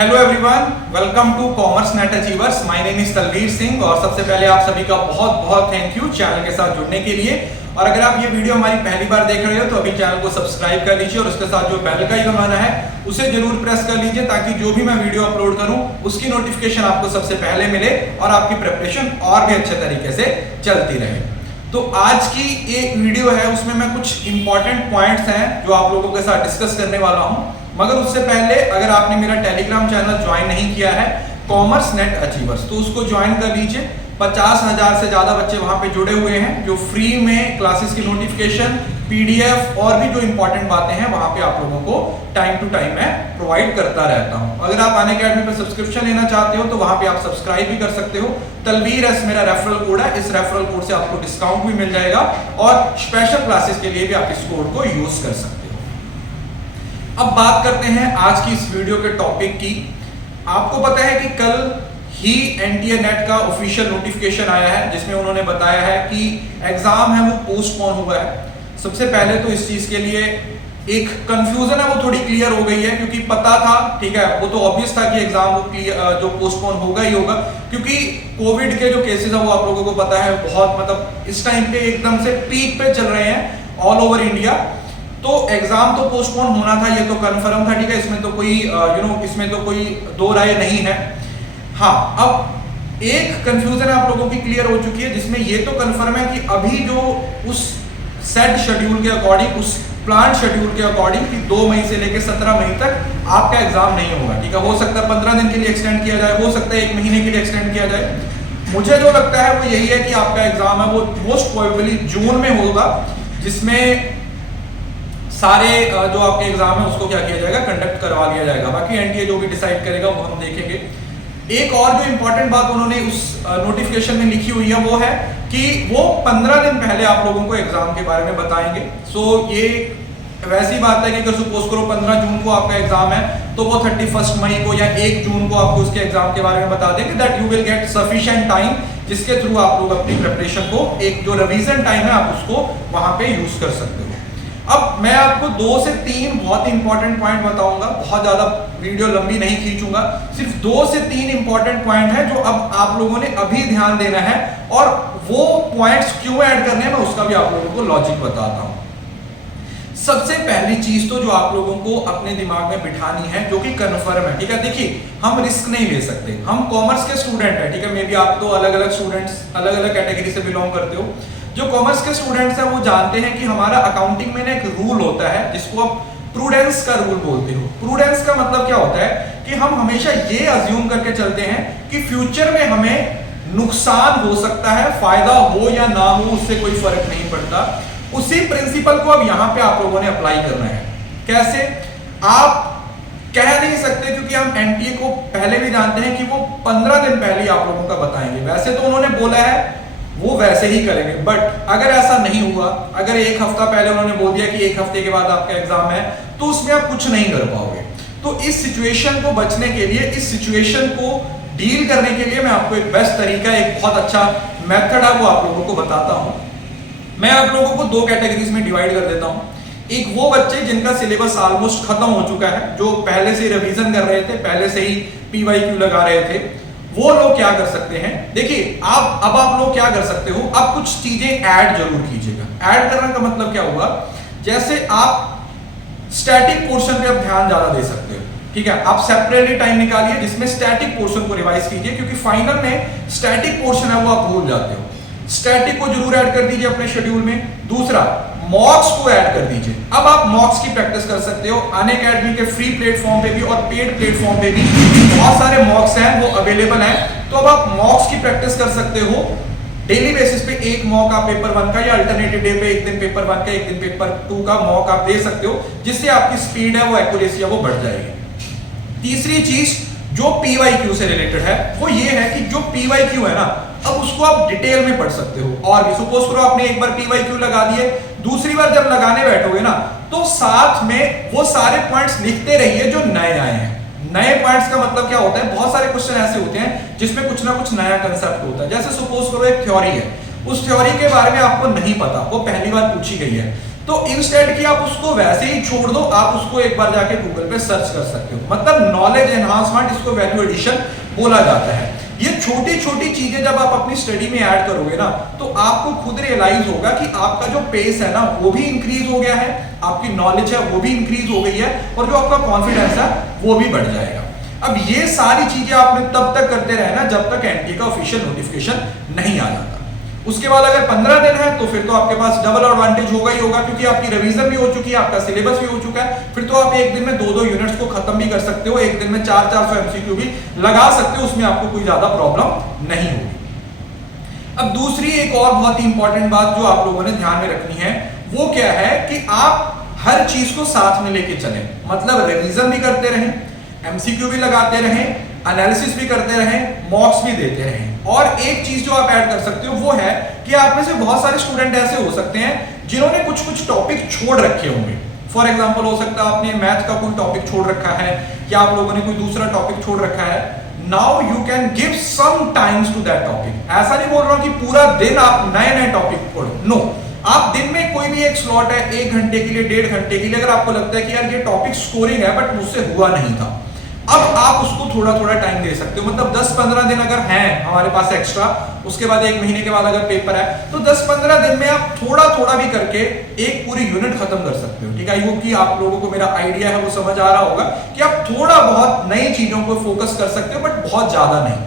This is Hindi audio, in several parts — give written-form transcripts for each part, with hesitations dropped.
Hello everyone, welcome to commerce net achievers. My name is Talveer Singh और सबसे पहले आप सभी का बहुत बहुत थैंक यू चैनल के साथ जुड़ने के लिए। और अगर आप ये वीडियो हमारी पहली बार देख रहे हो तो अभी चैनल को सब्सक्राइब कर लीजिए और उसके साथ जो बेल का आइकन बना है उसे जरूर प्रेस कर लीजिए ताकि जो भी मैं वीडियो अपलोड करूं उसकी नोटिफिकेशन आपको सबसे पहले मिले और आपकी प्रिपरेशन और भी अच्छे तरीके से चलती रहे। तो आज की एक वीडियो है, उसमें मैं कुछ इंपॉर्टेंट पॉइंट्स हैं जो आप लोगों के साथ डिस्कस करने वाला हूं। मगर उससे पहले अगर आपने मेरा टेलीग्राम चैनल ज्वाइन नहीं किया है कॉमर्स नेट अचीवर्स तो उसको ज्वाइन कर लीजिए। 50,000 से ज्यादा बच्चे वहां पे जुड़े हुए हैं जो फ्री में क्लासेस की नोटिफिकेशन, पीडीएफ और भी जो इंपॉर्टेंट बातें हैं वहां पे आप लोगों को टाइम टू टाइम मैं प्रोवाइड करता रहता हूं। अगर आप अनअकैडमी पर सब्सक्रिप्शन लेना चाहते हो तो वहां पे आप सब्सक्राइब भी कर सकते हो। तलवीर एस मेरा रेफरल कोड है, इस रेफरल कोड से आपको डिस्काउंट भी मिल जाएगा और स्पेशल क्लासेस के लिए भी आप इस कोड को यूज कर सकते हो। अब बात करते हैं आज की इस वीडियो के टॉपिक की। आपको पता है कि कल ही एनटीए नेट का ऑफिशियल नोटिफिकेशन आया है जिसमें उन्होंने बताया है कि एग्जाम है वो पोस्टपोन हुआ है। सबसे पहले तो इस चीज के लिए एक कंफ्यूजन है वो थोड़ी क्लियर हो गई है क्योंकि पता था, ठीक है, वो तो ऑब्वियस था कि एग्जाम जो पोस्टपोन होगा ही होगा क्योंकि कोविड के जो केसेस है वो आप लोगों को पता है बहुत मतलब इस टाइम पे एकदम से पीक पे चल रहे हैं ऑल ओवर इंडिया। तो एग्जाम तो पोस्टपोन होना था, ये तो कंफर्म था, ठीक है, इसमें तो कोई इसमें तो कोई दो राय नहीं है। हाँ, अब एक कंफ्यूजन आप लोगों की क्लियर हो चुकी है जिसमें ये तो कंफर्म है कि अभी जो उस सेट शेड्यूल के अकॉर्डिंग, उस प्लान शेड्यूल के अकॉर्डिंग कि 2 मई से लेकर 17 मई तक आपका एग्जाम नहीं होगा, ठीक है। हो सकता है 15 दिन के लिए एक्सटेंड किया जाए, हो सकता है 1 महीने के लिए एक्सटेंड किया जाए। मुझे जो लगता है वो यही है कि आपका एग्जाम है वो मोस्ट प्रोबेबली जून में होगा जिसमें सारे जो आपके एग्जाम है उसको क्या किया जाएगा, कंडक्ट करवा लिया जाएगा। बाकी एनटीए जो भी डिसाइड करेगा वो हम देखेंगे। एक और जो इंपॉर्टेंट बात उन्होंने उस नोटिफिकेशन में लिखी हुई है वो है कि वो 15 दिन पहले आप लोगों को एग्जाम के बारे में बताएंगे। सो ये वैसी बात है कि अगर सपोज करो 15 जून को आपका एग्जाम है तो वो 31 मई को या 1 जून को आपको उसके एग्जाम के बारे में बता देंगे that you will get sufficient time जिसके थ्रू आप लोग अपनी प्रिपरेशन को, एक जो रिवीजन टाइम है आप उसको वहां पे यूज कर सकते हो। अब मैं आपको 2 से 3 बहुत इंपॉर्टेंट पॉइंट बताऊंगा, बहुत ज्यादा वीडियो लंबी नहीं खींचूंगा, सिर्फ 2 से 3 इंपॉर्टेंट पॉइंट है जो अब आप लोगों ने अभी ध्यान देना है और वो पॉइंट्स क्यों ऐड करने हैं मैं उसका भी आप लोगों को लॉजिक बताता हूं। सबसे पहली चीज तो जो आप लोगों को अपने दिमाग में बिठानी है जो कि कन्फर्म है, ठीक है। देखिए, हम रिस्क नहीं ले सकते, हम कॉमर्स के स्टूडेंट हैं, ठीक है। मे बी आप तो अलग अलग स्टूडेंट्स अलग अलग कैटेगरी से बिलोंग करते हो। जो कॉमर्स के स्टूडेंट्स हैं वो जानते हैं कि हमारा अकाउंटिंग में एक रूल होता है जिसको आप प्रूडेंस का रूल बोलते हो। प्रूडेंस का मतलब क्या होता है कि हम हमेशा ये अज्यूम करके चलते हैं कि फ्यूचर में हमें नुकसान हो सकता है, फायदा हो या ना हो उससे कोई फर्क नहीं पड़ता। उसी प्रिंसिपल को अब यहां पे आप लोगों ने अप्लाई करना है। कैसे? आप कह नहीं सकते क्योंकि हम एनटीए को पहले भी जानते हैं कि वो 15 दिन पहले आप लोगों का बताएंगे। वैसे तो उन्होंने बोला है वो वैसे ही करेंगे, बट अगर ऐसा नहीं हुआ, अगर 1 हफ्ता पहले उन्होंने बोल दिया कि 1 हफ्ते के बाद आपका एग्जाम है तो उसमें आप कुछ नहीं कर पाओगे। तो इस सिचुएशन को बचने के लिए, इस सिचुएशन को डील करने के लिए मैं आपको एक बेस्ट तरीका, एक बहुत अच्छा मेथड है वो आप लोगों को बताता हूं। मैं आप लोगों को 2 कैटेगरीज में डिवाइड कर देता हूं। एक वो बच्चे जिनका सिलेबस ऑलमोस्ट खत्म हो चुका है, जो पहले से रिवीजन कर रहे थे, पहले से ही पीवाईक्यू लगा रहे थे, वो लोग क्या कर सकते हैं। देखिए, अब आप लोग क्या कर सकते हो, आप कुछ चीजें ऐड जरूर कीजिएगा। ऐड करने का मतलब क्या होगा, जैसे आप स्टैटिक पोर्शन पे आप ध्यान ज्यादा दे सकते हो, ठीक है। आप सेपरेटली टाइम निकालिए जिसमें स्टैटिक पोर्शन को रिवाइज कीजिए क्योंकि फाइनल में स्टैटिक पोर्शन है वो आप भूल जाते हो। स्टैटिक को जरूर ऐड कर दीजिए अपने शेड्यूल में। दूसरा, मॉक्स को ऐड कर दीजिए। अब आप मॉक्स की प्रैक्टिस कर सकते हो अनअकैडमी के फ्री प्लेटफॉर्म पे भी और पेड प्लेटफॉर्म पे भी बहुत सारे मॉक्स हैं वो अवेलेबल हैं। तो अब आप मॉक्स की प्रैक्टिस कर सकते हो डेली बेसिस पे। एक मॉक आप पेपर 1 का या अल्टरनेटिव डे पे एक दिन पेपर 1 का, एक दिन पेपर 2 का मॉक आप दे सकते हो जिससे आपकी स्पीड है वो, एक्यूरेसी है वो बढ़ जाएगी। तीसरी चीज जो पीवाईक्यू से रिलेटेड है वो ये है कि जो पीवाईक्यू है ना, अब उसको आप डिटेल में पढ़ सकते हो। और भी सपोज करो आपने एक बार पीवाईक्यू लगा दिए, दूसरी बार जब लगाने बैठोगे ना तो साथ में वो सारे पॉइंट्स लिखते रहिए जो नए आए हैं। नए पॉइंट्स का मतलब क्या होता है, बहुत सारे क्वेश्चन ऐसे होते हैं जिसमें कुछ ना कुछ नया कंसेप्ट होता है। जैसे सपोज करो एक थ्योरी है, उस थ्योरी के बारे में आपको नहीं पता, वो पहली बार पूछी गई है, तो इंस्टेड कि आप उसको वैसे ही छोड़ दो, आप उसको एक बार जाके गूगल पे सर्च कर सकते हो। मतलब नॉलेज एनहांसमेंट, इसको वैल्यू एडिशन बोला जाता है। ये छोटी छोटी चीजें जब आप अपनी स्टडी में ऐड करोगे ना, तो आपको खुद रियलाइज होगा कि आपका जो पेस है ना वो भी इंक्रीज हो गया है, आपकी नॉलेज है वो भी इंक्रीज हो गई है, और जो आपका कॉन्फिडेंस है वो भी बढ़ जाएगा। अब ये सारी चीजें आपने तब तक करते रहे ना जब तक एनटीए का ऑफिशियल नोटिफिकेशन नहीं आ जाता। उसके बाद अगर 15 दिन है तो फिर तो आपके पास डबल एडवांटेज होगा ही होगा, क्योंकि आपकी रिवीजन भी हो चुकी है, आपका सिलेबस भी हो चुका है। फिर तो आप एक दिन में 2-2 यूनिट्स को खत्म भी कर सकते हो, एक दिन में 400-400 एमसीक्यू भी लगा सकते हो, उसमें आपको कोई ज्यादा प्रॉब्लम नहीं होगी। अब दूसरी एक और बहुत ही इंपॉर्टेंट बात जो आप लोगों ने ध्यान में रखनी है वो क्या है कि आप हर चीज को साथ में लेके चलें। मतलब रिवीजन भी करते रहें, एमसीक्यू भी लगाते रहें, एनालिसिस भी करते रहें, मॉक्स भी देते रहें। और एक चीज जो आप ऐड कर सकते हो वो है कि आप में से बहुत सारे स्टूडेंट ऐसे हो सकते हैं जिन्होंने कुछ कुछ टॉपिक छोड़ रखे होंगे। फॉर एग्जांपल हो सकता है आपने मैथ का कोई टॉपिक छोड़ रखा है, या आप लोगों ने कोई दूसरा टॉपिक छोड़ रखा है। Now you can give some times to that topic. ऐसा नहीं बोल रहा हूं कि पूरा दिन आप नए नए टॉपिक पढ़ो, नो। आप दिन में कोई भी एक स्लॉट है 1 घंटे के लिए, 1.5 घंटे के लिए, अगर आपको लगता है कि यार ये टॉपिक स्कोरिंग है बट मुझसे हुआ नहीं था, अब आप उसको थोड़ा थोड़ा टाइम दे सकते हो। मतलब 10-15 दिन अगर हैं हमारे पास एक्स्ट्रा, उसके बाद 1 महीने के बाद अगर पेपर है, तो 10-15 दिन में आप थोड़ा थोड़ा भी करके एक पूरी यूनिट खत्म कर सकते हो। ठीक है, आई होप कि आप लोगों को मेरा आइडिया है वो समझ आ रहा होगा कि आप थोड़ा बहुत नई चीजों को फोकस कर सकते हो, बट बहुत ज्यादा नहीं।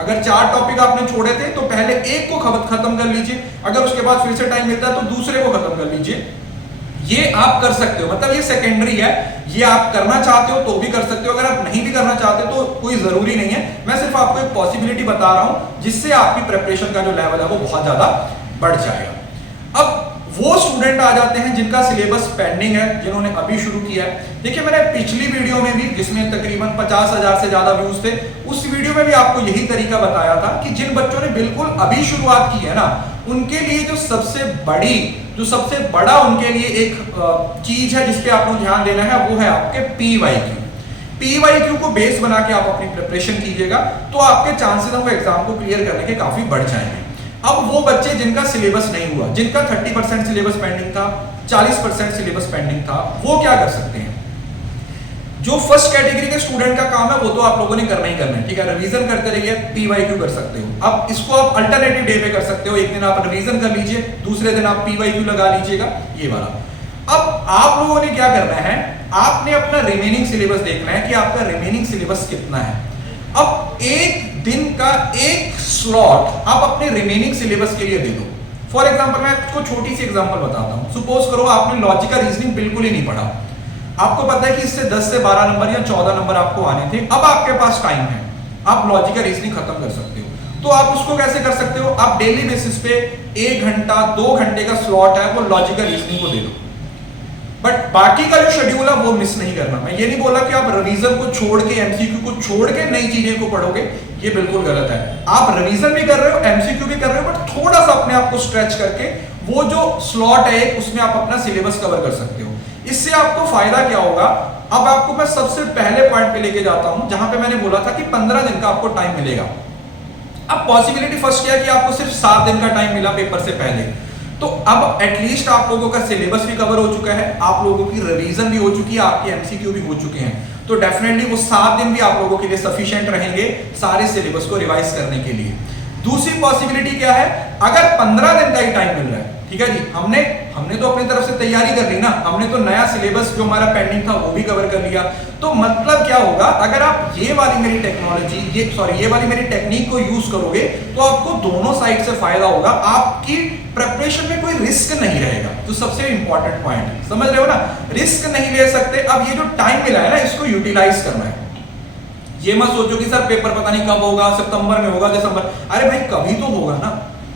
अगर 4 टॉपिक आपने छोड़े थे तो पहले एक को खत्म कर लीजिए, अगर उसके बाद फिर से टाइम मिलता है तो दूसरे को खत्म कर लीजिए। ये आप कर सकते हो, मतलब ये सेकेंडरी है, ये आप करना चाहते हो तो भी कर सकते हो, अगर आप नहीं भी करना चाहते तो कोई जरूरी नहीं है। मैं सिर्फ आपको एक पॉसिबिलिटी बता रहा हूं जिससे आपकी प्रिपरेशन का जो लेवल है वो बहुत ज्यादा बढ़ जाएगा। अब वो स्टूडेंट आ जाते हैं जिनका सिलेबस पेंडिंग है, जिन्होंने अभी शुरू किया है। देखिए मैंने पिछली वीडियो में भी, जिसमें तकरीबन 50,000 से ज्यादा व्यूज थे, उस वीडियो में भी आपको यही तरीका बताया था कि जिन बच्चों ने बिल्कुल अभी शुरुआत की है ना, उनके लिए जो सबसे बड़ा उनके लिए एक चीज है जिसपे आपको ध्यान देना है, वो है आपके पीवाईक्यू को बेस बना के आप अपनी प्रिपरेशन कीजिएगा, तो आपके चांसेस हैं वो एग्जाम को क्लियर करने के काफी बढ़ जाएंगे। अब वो बच्चे जिनका सिलेबस नहीं हुआ, जिनका 30% सिलेबस पेंडिंग था, 40% सिलेबस पेंडिंग था, वो क्या कर सकते हैं? जो फर्स्ट कैटेगरी के स्टूडेंट का काम है वो तो आप लोगों ने करना ही करना है, ठीक है, रिवीजन करते रहिए, पीवाईक्यू कर सकते हो। अब इसको आप अल्टरनेटिव डे पे कर सकते हो, एक दिन आप रिवीजन कर लीजिए, दूसरे दिन आप पीवाईक्यू लगा लीजिएगा, ये वाला। अब आप लोगों ने क्या करना है, आपने अपना रिमेनिंग सिलेबस देखना है कि आपका रिमेनिंग सिलेबस कितना है। अब एक दिन का एक स्लॉट आप अपने रिमेनिंग सिलेबस के लिए दे दो। फॉर एग्जांपल मैं आपको छोटी सी एग्जांपल बताता हूं। सपोज करो आपने लॉजिकल रीजनिंग बिल्कुल ही नहीं पढ़ा, आपको पता है कि इससे 10 से 12 नंबर या 14 नंबर आपको आने थे। अब आपके पास टाइम है, आप लॉजिकल रीजनिंग खत्म कर सकते हो। तो आप उसको कैसे कर सकते हो? आप डेली बेसिस पे 1 घंटा 2 घंटे का स्लॉट है वो लॉजिकल रीजनिंग को दे दो, बट बाकी का जो शेड्यूल है वो मिस नहीं करना। मैं ये नहीं बोला कि आप रिवीजन को छोड़ के, एमसीक्यू को छोड़ के नई चीजें को पढ़ोगे, ये बिल्कुल गलत है। आप रिवीजन भी कर रहे हो, एमसीक्यू भी कर रहे हो, बट थोड़ा सा अपने आप को स्ट्रेच करके वो जो स्लॉट है उसमें आप अपना सिलेबस कवर कर सकते हो। इससे आपको फायदा क्या होगा? अब आपको मैं सबसे पहले पॉइंट पे लेके जाता हूं जहां पे मैंने बोला था कि 15 दिन का आपको टाइम मिलेगा। अब पॉसिबिलिटी फर्स्ट क्या है कि आपको सिर्फ 7 दिन का टाइम मिला पेपर से पहले, तो अब एटलीस्ट आप लोगों का सिलेबस भी कवर हो चुका है, आप लोगों की रिवीजन भी हो चुकी है, आपके एमसीक्यू भी हो चुके हैं, तो डेफिनेटली वो 7 दिन भी आप लोगों के लिए सफिशिएंट रहेंगे सारे सिलेबस को रिवाइज करने के लिए। दूसरी पॉसिबिलिटी क्या है? अगर 15 दिन का ही टाइम मिल रहा है, ठीक है जी, हमने तो अपनी तरफ से तैयारी कर ली ना, हमने तो नया सिलेबस जो हमारा पेंडिंग था वो भी कवर कर लिया। तो मतलब क्या होगा, अगर आप ये वाली मेरी टेक्निक को यूज करोगे तो आपको दोनों साइड से फायदा होगा, आपकी प्रिपरेशन में कोई रिस्क नहीं रहेगा। तो सबसे इंपॉर्टेंट पॉइंट समझ रहे हो ना, रिस्क नहीं ले सकते। अब ये जो टाइम मिला है ना, इसको यूटिलाइज करना है। ये मत सोचो कि सर पेपर पता नहीं कब होगा, सितंबर में होगा, दिसंबर, अरे भाई कभी तो होगा ना,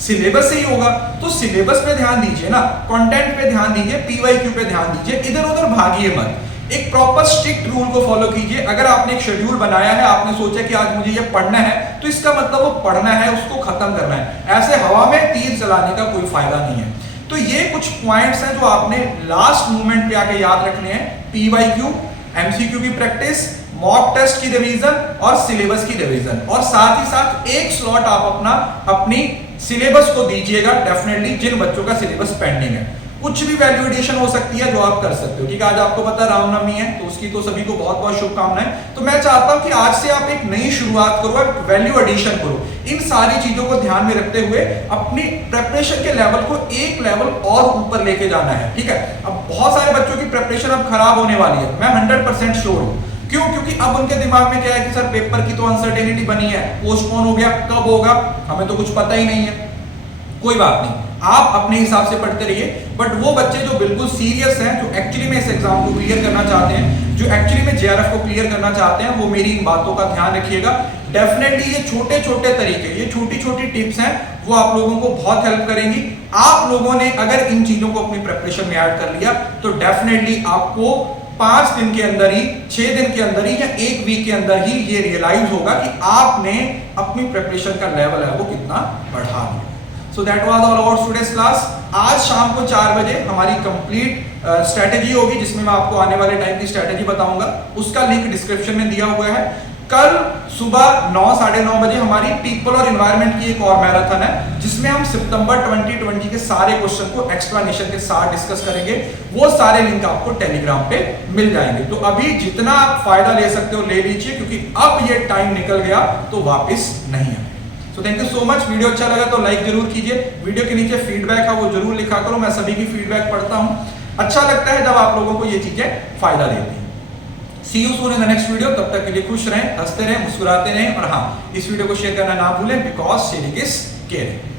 सिलेबस से ही होगा। तो सिलेबस पे ध्यान दीजिए ना, कंटेंट पे ध्यान दीजिए, पीवाईक्यू पे ध्यान दीजिए, इधर उधर भागिए मत। एक प्रॉपर स्ट्रिक्ट रूल को फॉलो कीजिए। अगर आपने एक शेड्यूल बनाया है, आपने सोचा कि आज मुझे ये पढ़ना है, तो इसका मतलब वो पढ़ना है, उसको खत्म करना है। ऐसे हवा में तीर चलाने का कोई फायदा नहीं है। तो ये कुछ पॉइंट्स हैं जो आपने लास्ट मोमेंट पे आके याद रखने हैं। पीवाईक्यू, एमसीक्यू की प्रैक्टिस, मॉक टेस्ट की रिवीजन और सिलेबस की रिवीजन, और साथ ही साथ एक स्लॉट आप अपनी सिलेबस को दीजिएगा डेफिनेटली जिन बच्चों का सिलेबस पेंडिंग है। कुछ भी वैल्यू एडिशन हो सकती है जो आप कर सकते हो। ठीक है, आज आपको पता है रामनवमी है, तो उसकी तो सभी को बहुत बहुत शुभकामनाएं। तो मैं चाहता हूं कि आज से आप एक नई शुरुआत करो, एक वैल्यू एडिशन करो। इन सारी चीजों को ध्यान में रखते हुए अपनी प्रेपरेशन के लेवल को एक लेवल और ऊपर लेके जाना है। ठीक है, अब बहुत सारे बच्चों की प्रेपरेशन अब खराब होने वाली है, मैं 100% श्योर हूं। क्यों? क्योंकि अब उनके दिमाग में क्या है कि सर पेपर की तो अनसर्टेनिटी बनी है, पोस्टपोन हो गया, कब होगा हमें तो कुछ पता ही नहीं है। कोई बात नहीं, आप अपने हिसाब से पढ़ते रहिए, बट वो बच्चे जो बिल्कुल सीरियस हैं, जो एक्चुअली में इस एग्जाम को क्लियर करना चाहते हैं, जो एक्चुअली में जेआरएफ को क्लियर करना चाहते हैं, वो मेरी इन बातों का ध्यान रखिएगा। डेफिनेटली ये छोटे छोटे तरीके, ये छोटी छोटी टिप्स हैं, वो आप लोगों को बहुत हेल्प करेंगी। आप लोगों ने अगर इन चीजों को अपनी प्रिपरेशन में ऐड कर लिया तो डेफिनेटली आपको 5 दिन के अंदर ही, 6 दिन के अंदर ही या 1 वीक के अंदर ही ये रियलाइज होगा कि आपने अपनी प्रिपरेशन का लेवल है वो कितना बढ़ा दिया। So that was all about today's class। आज शाम को 4 बजे हमारी कंप्लीट स्ट्रेटेजी होगी, जिसमें मैं आपको आने वाले टाइम की स्ट्रेटेजी बताऊंगा। उसका लिंक डिस्क्रिप्शन में दिया हुआ है। कल सुबह 9, साढ़े 9 बजे हमारी पीपल और एनवायरनमेंट की एक और मैराथन है, जिसमें हम सितंबर 2020 के सारे क्वेश्चन को एक्सप्लेनेशन के साथ डिस्कस करेंगे। वो सारे लिंक आपको टेलीग्राम पे मिल जाएंगे। तो अभी जितना आप फायदा ले सकते हो ले लीजिए, क्योंकि अब ये टाइम निकल गया तो वापस नहीं आएगा। तो thank you so much. Video अच्छा लगा तो लाइक जरूर कीजिए। वीडियो के नीचे फीडबैक है वो जरूर लिखा करो, मैं सभी की फीडबैक पढ़ता हूं। अच्छा लगता है जब आप लोगों को ये चीजें फायदा देती हैं। See you soon in the next video. तब तक के लिए खुश रहें, हंसते रहें, मुस्कुराते रहें, और हाँ, इस वीडियो को शेयर करना ना भूलें, बिकॉज शेयरिंग इज केयरिंग।